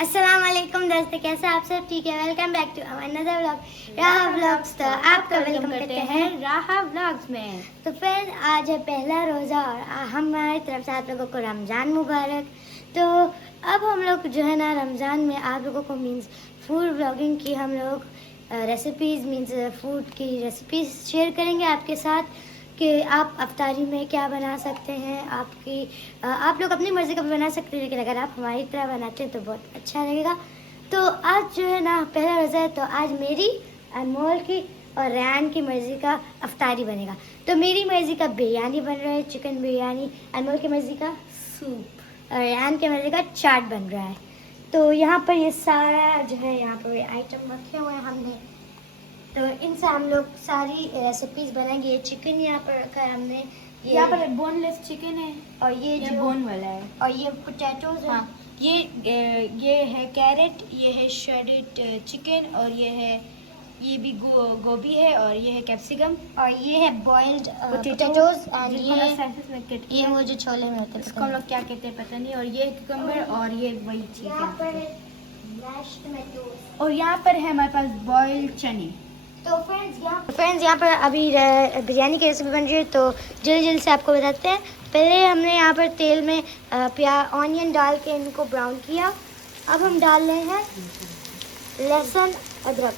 अस्सलाम वालेकुम दोस्तों, कैसे आप सब? ठीक है, welcome back to another vlog Raha vlogs. तो आपका वेलकम करते हैं राहा व्लॉग्स में। तो फ्रेंड्स, आज है पहला रोज़ा और हमारी तरफ से आप लोगों को रमज़ान मुबारक। तो अब हम लोग जो है ना रमज़ान में आप लोगों को मीन्स फूड ब्लॉगिंग की हम लोग रेसिपीज़ मीन्स फूड की रेसिपीज़ शेयर करेंगे आपके साथ कि आप अफ्तारी में क्या बना सकते हैं। आप लोग अपनी मर्ज़ी का भी बना सकते हैं, लेकिन अगर आप हमारी तरह बनाते हैं तो बहुत अच्छा लगेगा। तो आज जो है ना पहला रोज़ा है, तो आज मेरी, अनमोल की और रैन की मर्ज़ी का अफ्तारी बनेगा। तो मेरी मर्ज़ी का बिरयानी बन रहा है, चिकन बिरयानी। अनमोल की मर्ज़ी का सूप और रैन की मर्ज़ी का चाट बन रहा है। तो यहाँ पर ये सारा जो है यहाँ पर आइटम रखे हुए हैं हमने, तो इनसे हम लोग सारी रेसिपीज बनाएंगे। ये चिकन यहाँ पर रखा है हमने, यहाँ पर बोनलेस चिकन है और ये जो बोन वाला है, और ये पोटैटोज है। हाँ, ये है कैरेट, ये है श्रेडेड चिकन, और ये भी गोभी है, और ये है कैप्सिकम, और ये है बॉइल्ड पोटैटोज एंड ये वो जो छोले में होते हैं, इसको हम लोग क्या कहते हैं पता नहीं, और ये कुकुम्बर, और ये वही यहाँ पर चिकन, मैश्ड टोमेटोज, और यहाँ पर है हमारे पास बॉइल्ड चने। तो फ्रेंड्स यहाँ पर अभी बिरयानी की रेसिपी बन रही है, तो जल्दी जल्दी से आपको बताते हैं। पहले हमने यहाँ पर तेल में ऑनियन डाल के इनको ब्राउन किया। अब हम डाल रहे हैं लहसुन अदरक।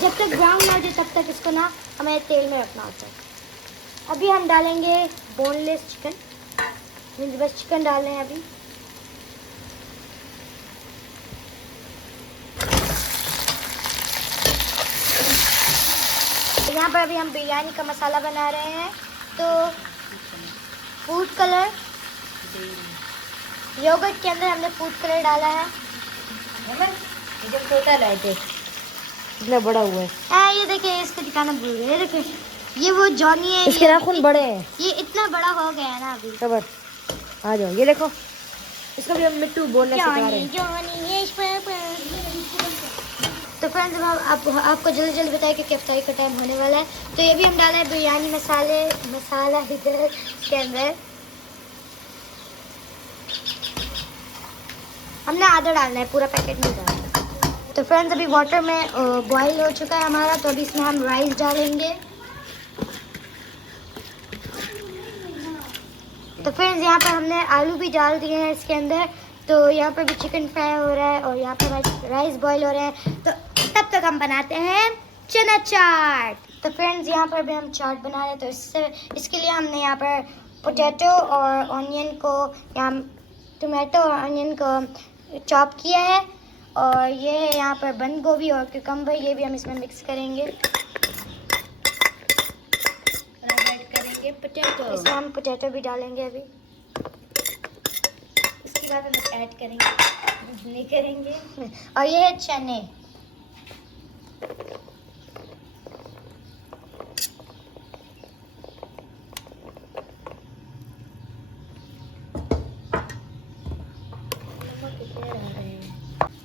जब तक ब्राउन ना हो जाए तब तक इसको ना हमें तेल में रखना होता है। अभी हम डालेंगे बोनलेस चिकन, बस चिकन डाल रहे हैं अभी। यहाँ पर अभी हम बिरयानी का मसाला बना रहे हैं। तो फूड कलर, योगर्ट के अंदर हमने फूड कलर डाला है। जब छोटा लाए थे इतना बड़ा हुआ है। ये देखिए, इसको दिखाना भूल गए। ये देखिए, ये वो जॉनी है, इसके नाखून बड़े हैं। ये इतना बड़ा हो गया है ना अभी। खबर आ जाओ, ये देखो, इसको भी हम मिट्टू बोलना सिखा रहे हैं। तो फ्रेंड्स, अब आपको जल्दी जल्दी बताया कि अफ्तारी का टाइम होने वाला है। तो ये भी हम डाला है बिरयानी मसाला इधर इसके अंदर हमने आधा डालना है, पूरा पैकेट नहीं डालना। तो फ्रेंड्स, अभी वाटर में बॉईल हो चुका है हमारा, तो अभी इसमें हम राइस डालेंगे। तो फ्रेंड्स, यहाँ पर हमने आलू भी डाल दिए हैं इसके अंदर। तो यहाँ पर भी चिकन फ्राई हो रहा है और यहाँ पर राइस बॉईल हो रहे हैं। तो तब तक हम बनाते हैं चना चाट। तो फ्रेंड्स, यहाँ पर भी हम चाट बना रहे हैं। तो इसके लिए हमने यहाँ पर पोटैटो और ऑनियन को, यहाँ टोमेटो और ऑनियन को चॉप किया है, और ये है यहाँ पर बंद गोभी और क्यूकम्बर, ये भी हम इसमें मिक्स करेंगे। ऐड करेंगे पोटैटो, इसमें हम पोटैटो भी डालेंगे अभी। इसके बाद हम ऐड करेंगे, नहीं करेंगे, और ये है चने।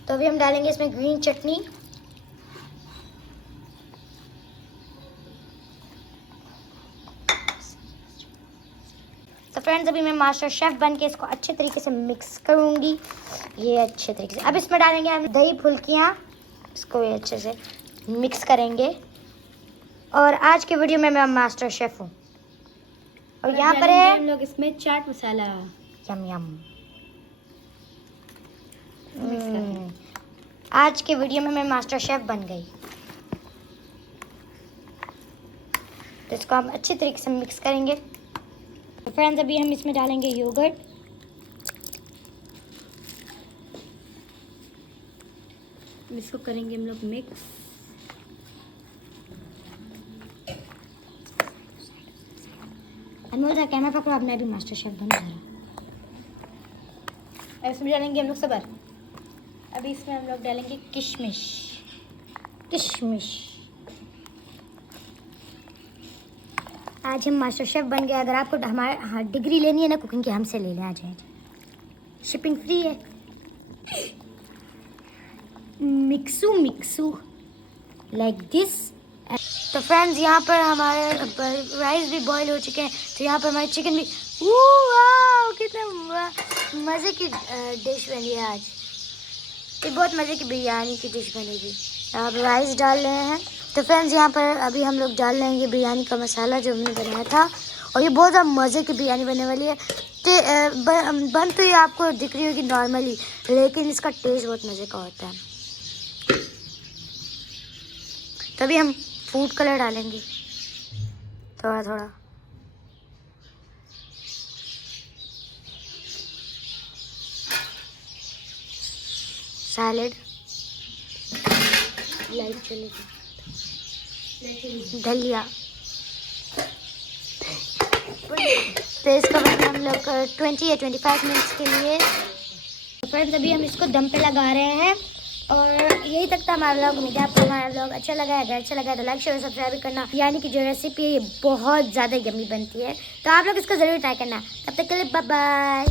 तो अभी हम डालेंगे इसमें ग्रीन चटनी। तो फ्रेंड्स, अभी मैं मास्टर शेफ बन के इसको अच्छे तरीके से मिक्स करूंगी, ये अच्छे तरीके से। अब इसमें डालेंगे हम दही फुल्कियाँ, इसको ये अच्छे से मिक्स करेंगे। और आज के वीडियो में मैं मास्टर शेफ हूँ। और यहाँ पर है हम लोग इसमें चाट मसाला। यम यम। आज के वीडियो में मैं मास्टर शेफ बन गई। तो इसको हम अच्छे तरीके से मिक्स करेंगे। तो फ्रेंड्स, अभी हम इसमें डालेंगे योगर्ट। इसको करेंगे हम लोग मिक्स। अनमोल का कैमरा पकड़ो, अब मैं भी मास्टर शेफ बन जा रहा। इसमें डालेंगे हम लोग सबर। अभी इसमें हम लोग डालेंगे किशमिश। आज हम मास्टर शेफ बन गए। अगर आपको हमारे डिग्री लेनी है ना कुकिंग की, हमसे ले लें, आ जाए, शिपिंग फ्री है। मिक्सू लाइक दिस। तो फ्रेंड्स, यहाँ पर हमारे राइस भी बॉईल हो चुके हैं। तो यहाँ पर हमारे चिकन भी वाह, कितना मज़े की डिश बनी है आज। ये बहुत मज़े की बिरयानी की डिश बनेगी। अब राइस डाल रहे हैं। तो फ्रेंड्स यहाँ पर अभी हम लोग डाल लेंगे बिरयानी का मसाला जो हमने बनाया था, और ये बहुत ज़्यादा मज़े की बिरयानी बनने वाली है। बन तो ये आपको दिख रही होगी नॉर्मली, लेकिन इसका टेस्ट बहुत मज़े का होता है। तभी हम फूड कलर डालेंगे थोड़ा थोड़ा। सैलेड लाइट चलेगी, दलिया। तो इसको बस हम लोग 20 या 25 मिनट्स के लिए। फ्रेंड्स अभी हम इसको दम पे लगा रहे हैं, और यही तक था हमारा व्लॉग। उम्मीद है आपको हमारा व्लॉग अच्छा लगा है। अगर अच्छा लगा तो लाइक शेयर और सब्सक्राइब करना। यानी कि जो रेसिपी है ये बहुत ज़्यादा यम्मी बनती है, तो आप लोग इसको ज़रूर ट्राई करना। तब तक के लिए बाय बाय।